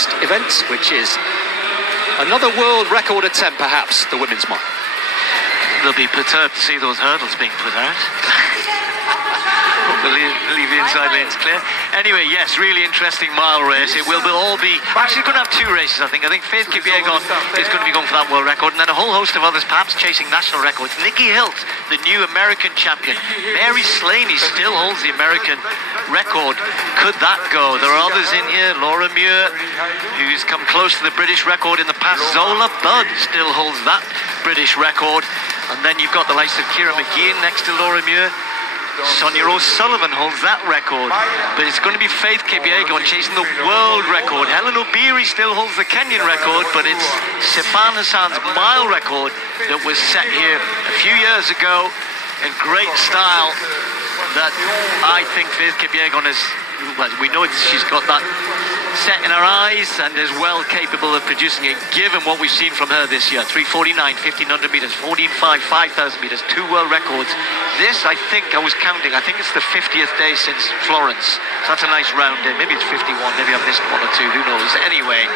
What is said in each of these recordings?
next event, which is another world record attempt, perhaps, the women's mile. They'll be perturbed to see those hurdles being put out. Hope they'll leave the inside lanes clear. Anyway, yes, really interesting mile race. It will all be... Actually, we're going to have two races, I think. I think Faith Kipyegon is going to be going for that world record, and then a whole host of others perhaps chasing national records. Nikki Hilt, the new American champion. Mary Slaney still holds the American record. Could that go? There are others in here. Laura Muir, who's come close to the British record in the past. Zola Budd still holds that British record. And then you've got the likes of Kira McGeehan next to Laura Muir. Sonia O'Sullivan holds that record. But it's going to be Faith Kipyegon chasing the world record. Helen Obiri still holds the Kenyan record, but it's Sifan Hassan's mile record that was set here a few years ago in great style that I think Faith Kipyegon is... Well, we know she's got that set in her eyes and is well capable of producing it, given what we've seen from her this year. 3:49, 1,500 meters, 14:5, 5,000 meters, 2 world records. This, I think, I was counting, I think it's the 50th day since Florence. So that's a nice round day. Maybe it's 51, maybe I've missed one or two, who knows. Anyway,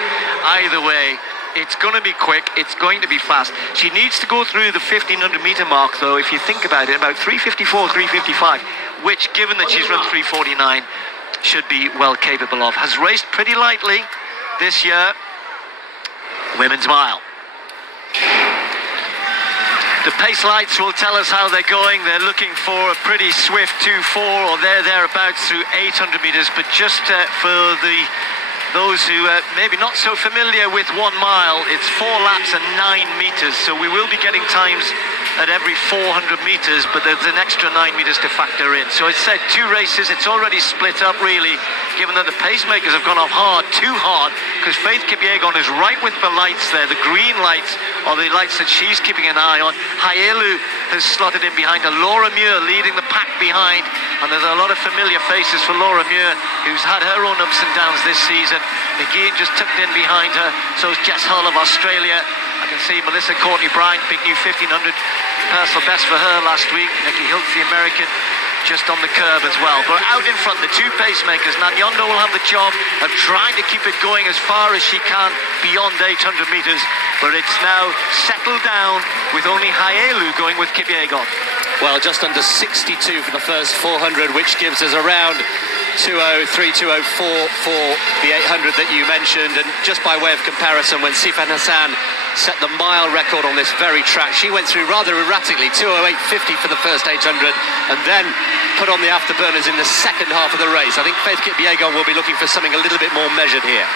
either way, it's going to be quick, it's going to be fast. She needs to go through the 1,500 meter mark, though, if you think about it, about 3:54, 3:55, which, given that she's run 3:49, should be well capable of. Has raced pretty lightly this year. Women's mile. The pace lights will tell us how they're going. They're looking for a pretty swift 2:4 or thereabouts through 800 meters, but just for those who maybe not so familiar with 1 mile, it's 4 laps and 9 meters, so we will be getting times at every 400 meters, but there's an extra 9 meters to factor in. So it's said 2 races, it's already split up really, given that the pacemakers have gone off hard, too hard, because Faith Kipyegon is right with the lights there. The green lights are the lights that she's keeping an eye on. Haelu has slotted in behind her. Laura Muir leading the pack behind, and there's a lot of familiar faces for Laura Muir, who's had her own ups and downs this season. McGeehan just tucked in behind her, so is Jess Hull of Australia. I can see Melissa Courtney-Bryant, big new 1,500 personal best for her last week. Nikki Hilt, the American, just on the curb as well. But out in front, the 2 pacemakers. Nanyondo will have the job of trying to keep it going as far as she can beyond 800 meters. But it's now settled down with only Haelu going with Kipyegon. Well, just under 62 for the first 400, which gives us around 2:03, 2:04 for the 800 that you mentioned. And just by way of comparison, when Sifan Hassan set the mile record on this very track, she went through rather erratically, 2:08.50 for the first 800, and then put on the afterburners in the second half of the race. I think Faith Kipyegon will be looking for something a little bit more measured here.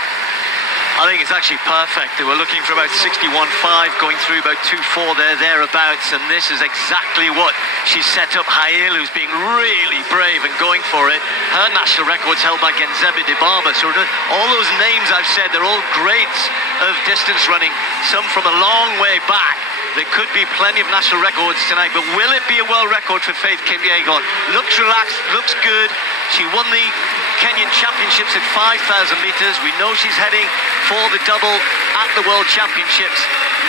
I think it's actually perfect. They were looking for about 61.5, going through about 2:4 thereabouts, and this is exactly what she set up. Haelu's being really brave and going for it. Her national record's held by Genzebe Dibaba. So all those names I've said, they're all greats of distance running, some from a long way back. There could be plenty of national records tonight, but will it be a world record for Faith Kipyegon? Looks relaxed, looks good. She won the Kenyan Championships at 5,000 meters. We know she's heading for the double at the World Championships.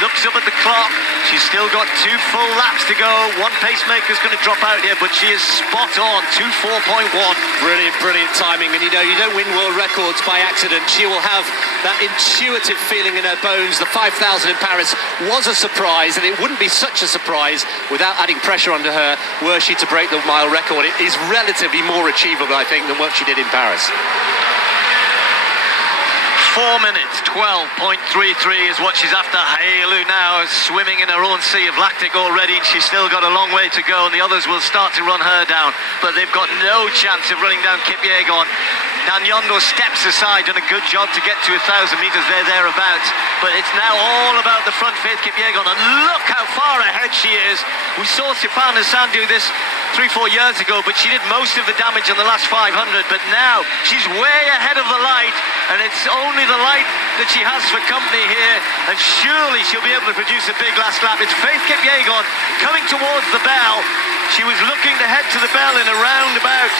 Looks up at the clock. She's still got 2 full laps to go. 1 pacemaker's going to drop out here, but she is spot on, 2:4.1. Brilliant, brilliant timing. And you know, you don't win world records by accident. She will have that intuitive feeling in her bones. The 5,000 in Paris was a surprise, and it wouldn't be such a surprise without adding pressure under her were she to break the mile record. It is relatively more achievable, I think, than what she did in Paris. 4 minutes, 12.33 is what she's after. Haelu now is swimming in her own sea of lactic already, and she's still got a long way to go, and the others will start to run her down, but they've got no chance of running down Kipyegon. Nanyondo steps aside, done a good job to get to 1,000 meters thereabouts, but it's now all about the front, Faith Kipyegon, and look how far ahead she is. We saw Sifan Hassan do this 3-4 years ago, but she did most of the damage in the last 500, but now she's way ahead of the light, and it's only the light that she has for company here, and surely she'll be able to produce a big last lap. It's Faith Kipyegon coming towards the bell. She was looking to head to the bell in a roundabout.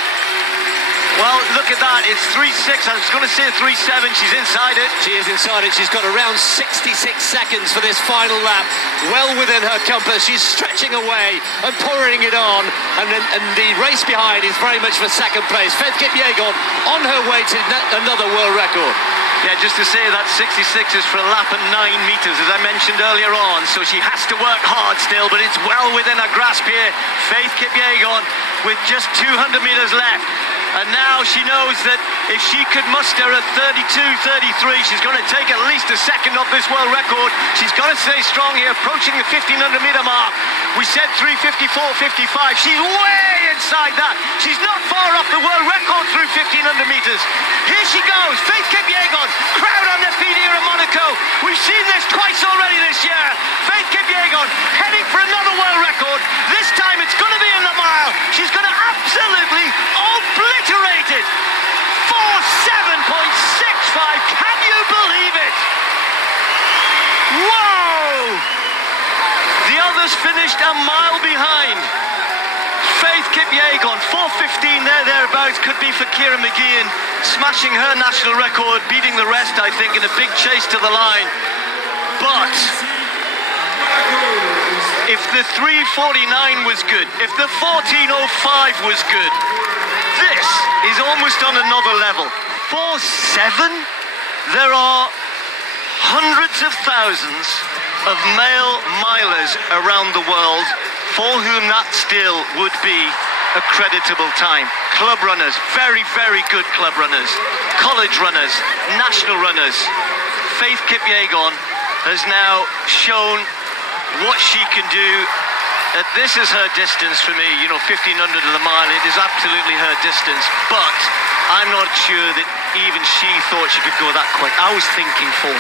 Well, look at that, it's 3.6, I was going to say 3.7, she's inside it. She is inside it, she's got around 66 seconds for this final lap, well within her compass. She's stretching away and pouring it on, and the race behind is very much for second place. Faith Kipyegon on her way to another world record. Yeah, just to say that 66 is for a lap and 9 meters, as I mentioned earlier on, so she has to work hard still, but it's well within her grasp here. Faith Kipyegon with just 200 meters left. And now she knows that if she could muster a 32-33, she's going to take at least a second off this world record. She's got to stay strong here, approaching the 1500 meter mark. We said 3:54.55. She's way inside that. She's not far off the world record through 1500 meters. Here she goes, Faith Kipyegon, crowd on their feet here in Monaco. We've seen this twice already this year. Faith Kipyegon heading for another world record. This time it's going to be in the mile. She's going to absolutely obliterate it. 47.65. Can you believe it? Whoa! The others finished a mile behind. Faith Kipyegon, 4:15 thereabouts, could be for Kira McGeehan, smashing her national record, beating the rest, I think, in a big chase to the line. But if the 3:49 was good, if the 14:05 was good, this is almost on another level. 4:7? There are hundreds of thousands of male milers around the world for whom that still would be a creditable time. Club runners, very, very good club runners, college runners, national runners. Faith Kipyegon has now shown what she can do. This is her distance for me, you know, 1500 of the mile, it is absolutely her distance, but I'm not sure that even she thought she could go that quick. I was thinking 4:10.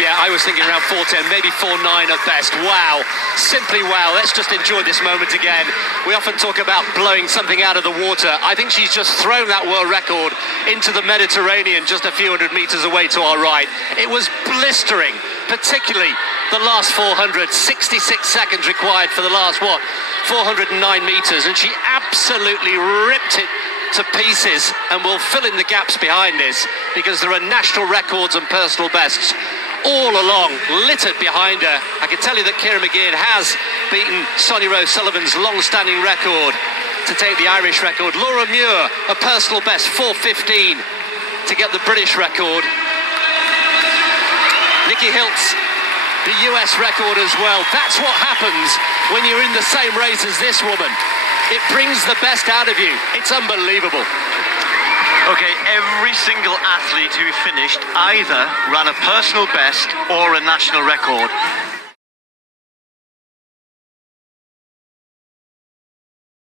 Yeah, I was thinking around 4:10, maybe 4:9 at best. Wow, simply wow. Let's just enjoy this moment again. We often talk about blowing something out of the water. I think she's just thrown that world record into the Mediterranean just a few hundred meters away to our right. It was blistering, particularly the last 400, 66 seconds required for the last, 409 meters, and she absolutely ripped it to pieces and will fill in the gaps behind this because there are national records and personal bests all along, littered behind her. I can tell you that Kira McGeehan has beaten Sonia Rose Sullivan's long-standing record to take the Irish record. Laura Muir, a personal best, 4:15 to get the British record. Nikki Hiltz, the US record as well. That's what happens when you're in the same race as this woman. It brings the best out of you. It's unbelievable. Okay, every single athlete who finished either ran a personal best or a national record.